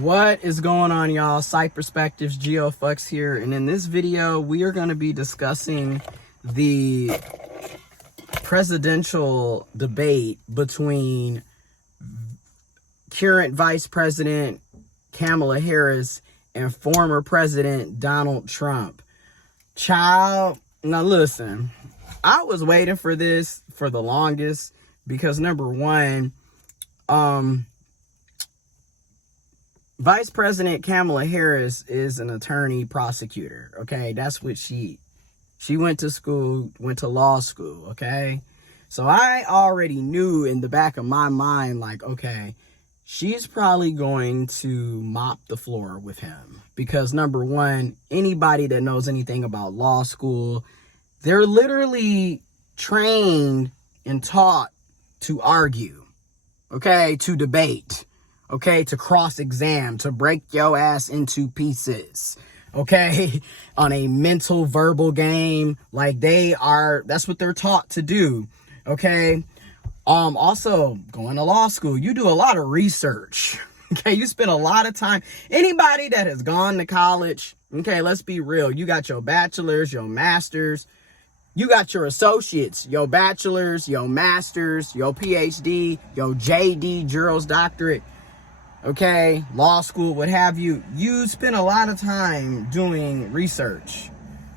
What is going on, y'all? Site Perspectives, GeoFux here, and in this video we are going to be discussing the presidential debate between current Vice President Kamala Harris and former President Donald Trump. Child, now listen, I was waiting for this for the longest because number one, Vice President Kamala Harris is an attorney prosecutor, okay? That's what she went to school, went to law school, okay? So I already knew in the back of my mind, like, okay, she's probably going to mop the floor with him. Because number one, anybody that knows anything about law school, they're literally trained and taught to argue, okay? To debate. Okay, to cross-exam, to break your ass into pieces, okay, on a mental verbal game, like that's what they're taught to do, okay. Also, going to law school, you do a lot of research, okay, you spend a lot of time. Anybody that has gone to college, okay, let's be real, you got your bachelor's, your master's, you got your associates, your bachelor's, your master's, your PhD, your JD, Juris Doctorate, okay, law school, what have you. You spend a lot of time doing research,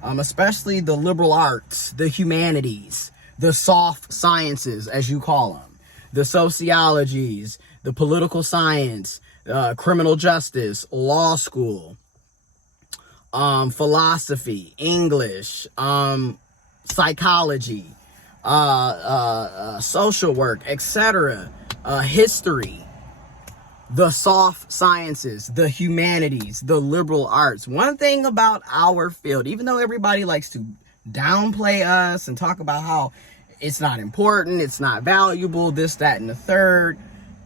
especially the liberal arts, the humanities, the soft sciences, as you call them, the sociologies, the political science, criminal justice, law school, philosophy, English, psychology, social work, etc., history, the soft sciences, the humanities, the liberal arts. One thing about our field, even though everybody likes to downplay us and talk about how it's not important, it's not valuable, this, that, and the third.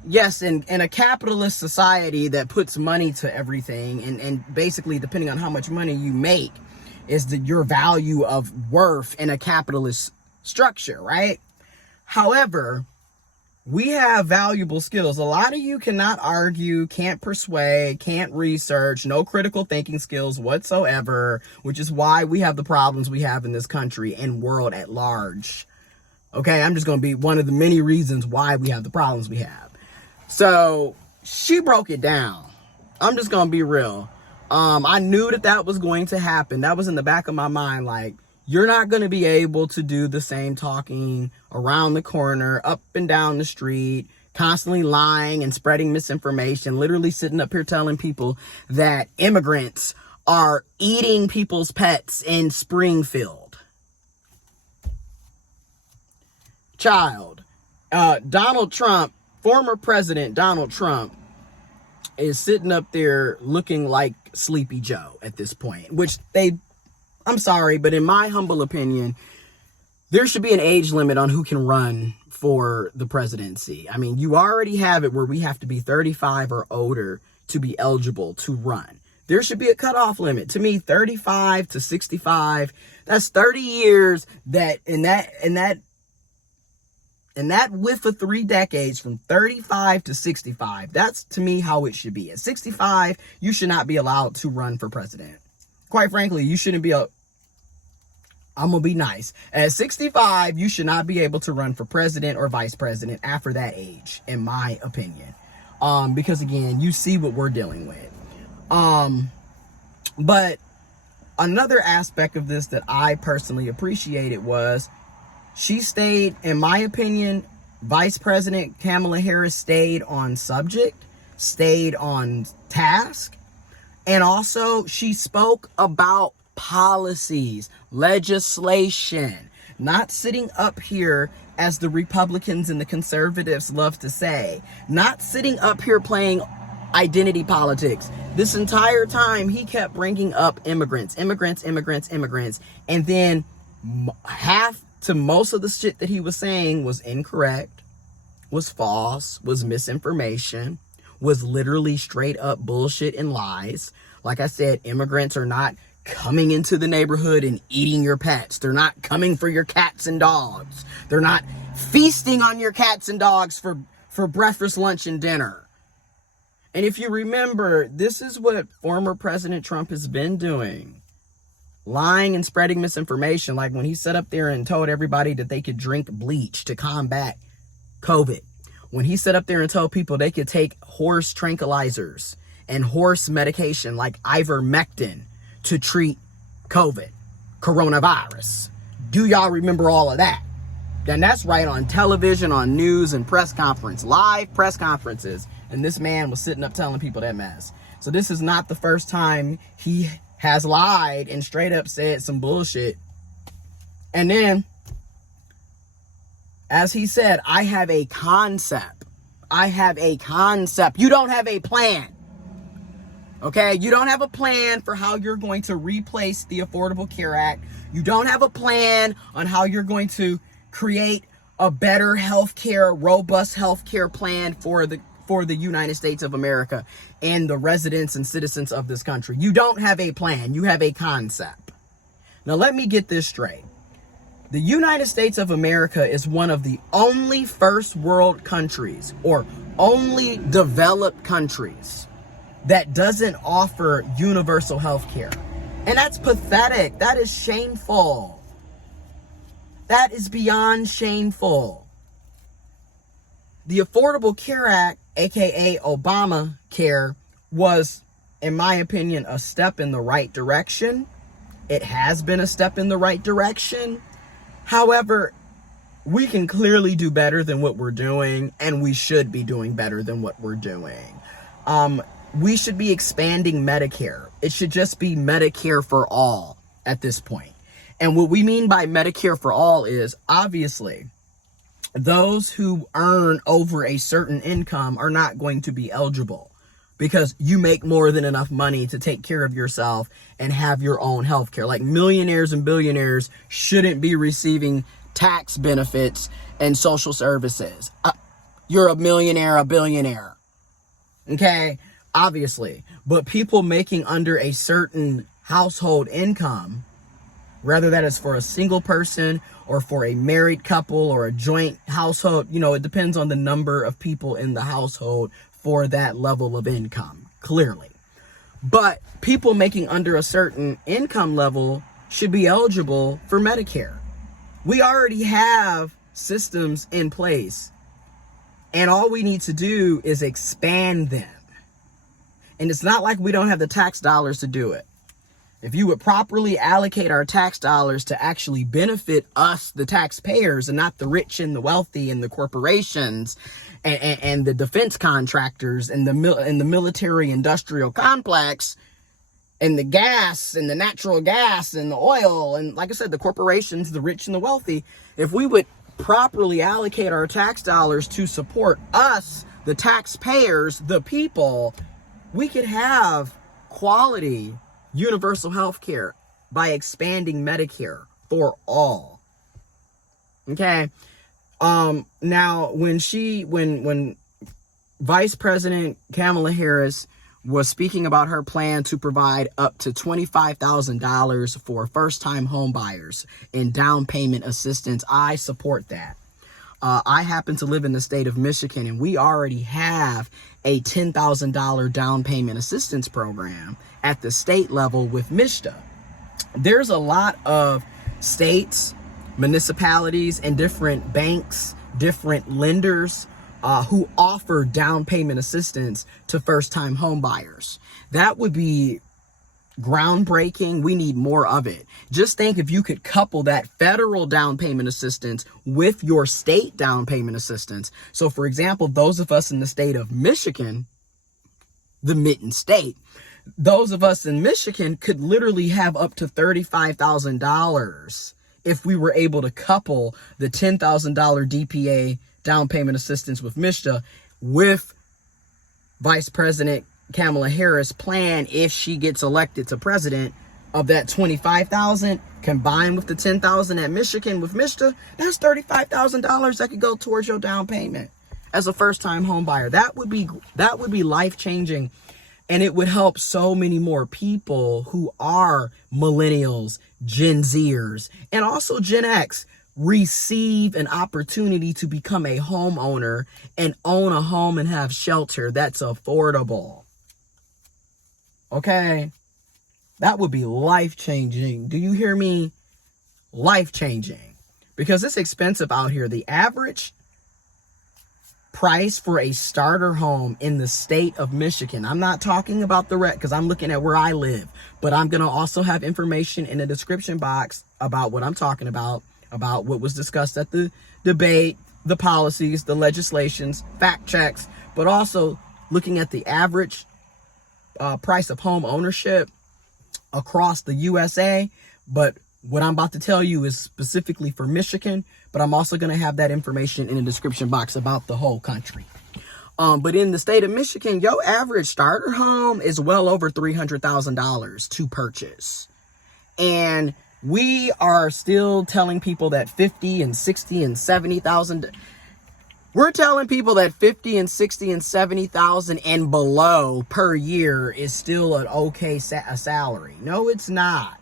Yes, in a capitalist society that puts money to everything, and basically depending on how much money you make is your value of worth in a capitalist structure, right? However, we have valuable skills. A lot of you cannot argue, can't persuade, can't research, no critical thinking skills whatsoever, which is why we have the problems we have in this country and world at large. Okay, I'm just going to be one of the many reasons why we have the problems we have. So she broke it down. I'm just going to be real. I knew that was going to happen. That was in the back of my mind, like, you're not going to be able to do the same talking around the corner, up and down the street, constantly lying and spreading misinformation, literally sitting up here telling people that immigrants are eating people's pets in Springfield. Child, Donald Trump, former President Donald Trump, is sitting up there looking like Sleepy Joe at this point, which I'm sorry, but in my humble opinion, there should be an age limit on who can run for the presidency. I mean, you already have it where we have to be 35 or older to be eligible to run. There should be a cutoff limit. To me, 35 to 65, that's 30 years that in that width of 3 decades, from 35 to 65, that's to me how it should be. At 65, you should not be allowed to run for president. Quite frankly, you shouldn't be I'm going to be nice. At 65, you should not be able to run for president or vice president after that age, in my opinion. Because again, you see what we're dealing with. But another aspect of this that I personally appreciated was she stayed, in my opinion, Vice President Kamala Harris stayed on subject, stayed on task, and also she spoke about policies, legislation, not sitting up here as the Republicans and the conservatives love to say, not sitting up here playing identity politics. This entire time he kept bringing up immigrants, and then half to most of the shit that he was saying was incorrect, was false, was misinformation, was literally straight up bullshit and lies. Like I said, immigrants are not coming into the neighborhood and eating your pets. They're not coming for your cats and dogs. They're not feasting on your cats and dogs for breakfast, lunch, and dinner. And if you remember, this is what former President Trump has been doing. Lying and spreading misinformation. Like when he sat up there and told everybody that they could drink bleach to combat COVID. When he sat up there and told people they could take horse tranquilizers and horse medication like ivermectin to treat COVID, coronavirus. Do y'all remember all of that? And that's right, on television, on news, and press conference, live press conferences. And this man was sitting up telling people that mess. So this is not the first time he has lied and straight up said some bullshit. And then, as he said, I have a concept. I have a concept. You don't have a plan. Okay? You don't have a plan for how you're going to replace the Affordable Care Act. You don't have a plan on how you're going to create a better healthcare, robust healthcare plan for the United States of America and the residents and citizens of this country. You don't have a plan. You have a concept. Now, let me get this straight. The United States of America is one of the only first world countries, or only developed countries, that doesn't offer universal health care. And that's pathetic. That is shameful. That is beyond shameful. The Affordable Care Act, aka Obamacare, was, in my opinion, a step in the right direction. It has been a step in the right direction. However, we can clearly do better than what we're doing, and we should be doing better than what we're doing. We should be expanding Medicare. It should just be Medicare for all at this point. And what we mean by Medicare for all is, obviously, those who earn over a certain income are not going to be eligible because you make more than enough money to take care of yourself and have your own health care. Like millionaires and billionaires shouldn't be receiving tax benefits and social services. You're a millionaire, a billionaire. Okay? Obviously. But people making under a certain household income, whether that is for a single person or for a married couple or a joint household, it depends on the number of people in the household for that level of income, clearly. But people making under a certain income level should be eligible for Medicare. We already have systems in place, and all we need to do is expand them. And it's not like we don't have the tax dollars to do it. If you would properly allocate our tax dollars to actually benefit us, the taxpayers, and not the rich and the wealthy and the corporations and the defense contractors and the military industrial complex and the gas and the natural gas and the oil and, like I said, the corporations, the rich and the wealthy, if we would properly allocate our tax dollars to support us, the taxpayers, the people, we could have quality universal health care by expanding Medicare for all. Okay. Now when Vice President Kamala Harris was speaking about her plan to provide up to $25,000 for first-time home buyers in down payment assistance, I support that. I happen to live in the state of Michigan, and we already have a $10,000 down payment assistance program at the state level with MISHDA. There's a lot of states, municipalities, and different banks, different lenders who offer down payment assistance to first-time home buyers. That would be groundbreaking. We need more of it. Just think if you could couple that federal down payment assistance with your state down payment assistance. So, for example, those of us in the state of Michigan, the mitten state, those of us in Michigan could literally have up to $35,000 if we were able to couple the $10,000 DPA down payment assistance with MISHDA with Vice President Kamala Harris' plan, if she gets elected to president, of that $25,000 combined with the $10,000 at Michigan with MISHDA. That's $35,000 that could go towards your down payment as a first-time home buyer. That would be life-changing, and it would help so many more people who are millennials, Gen Zers, and also Gen X. receive an opportunity to become a homeowner and own a home and have shelter that's affordable. Okay? That would be life-changing. Do you hear me? Life-changing. Because it's expensive out here. The average price for a starter home in the state of Michigan, I'm not talking about the rest because I'm looking at where I live, but I'm going to also have information in the description box about what I'm talking about what was discussed at the debate, the policies, the legislations, fact checks, but also looking at the average price of home ownership across the USA. But what I'm about to tell you is specifically for Michigan, but I'm also going to have that information in the description box about the whole country. But in the state of Michigan, your average starter home is well over $300,000 to purchase. And we are still telling people that 50 and 60 and 70,000. We're telling people that 50 and 60 and 70,000 and below per year is still an okay salary. No, it's not.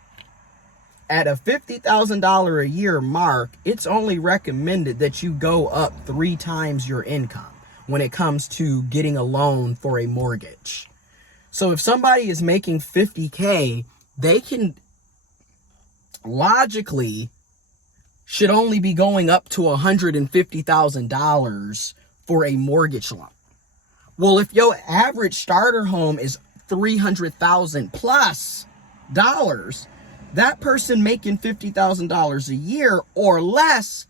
At a $50,000 a year mark, it's only recommended that you go up 3 times your income when it comes to getting a loan for a mortgage. So if somebody is making $50K, they can logically should only be going up to $150,000 for a mortgage loan. Well, if your average starter home is $300,000 plus dollars, that person making $50,000 a year or less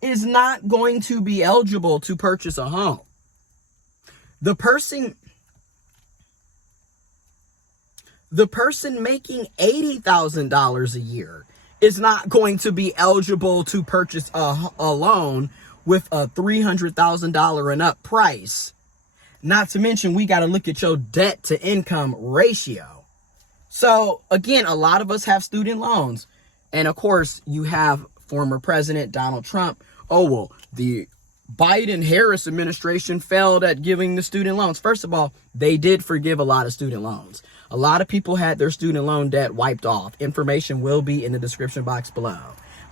is not going to be eligible to purchase a home. The person making $80,000 a year is not going to be eligible to purchase a loan with a $300,000 and up price. Not to mention, we got to look at your debt to income ratio. So again, a lot of us have student loans. And of course, you have former President Donald Trump. Oh, well, the Biden-Harris administration failed at giving the student loans. First of all, they did forgive a lot of student loans. A lot of people had their student loan debt wiped off. Information will be in the description box below.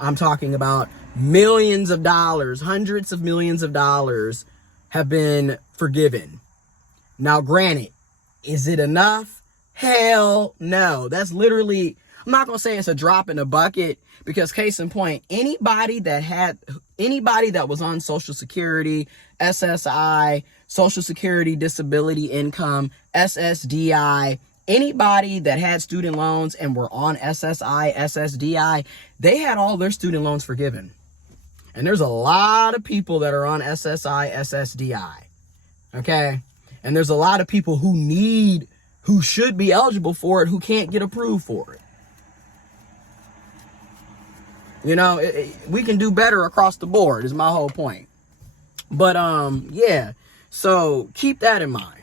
I'm talking about millions of dollars, hundreds of millions of dollars have been forgiven. Now, granted, is it enough? Hell no. That's literally, I'm not going to say it's a drop in the bucket, because case in point, anybody that was on Social Security, SSI, Social Security Disability Income, SSDI, anybody that had student loans and were on SSI, SSDI, they had all their student loans forgiven. And there's a lot of people that are on SSI, SSDI. Okay? And there's a lot of people who should be eligible for it, who can't get approved for it. You know, we can do better across the board is my whole point. But, yeah. So keep that in mind.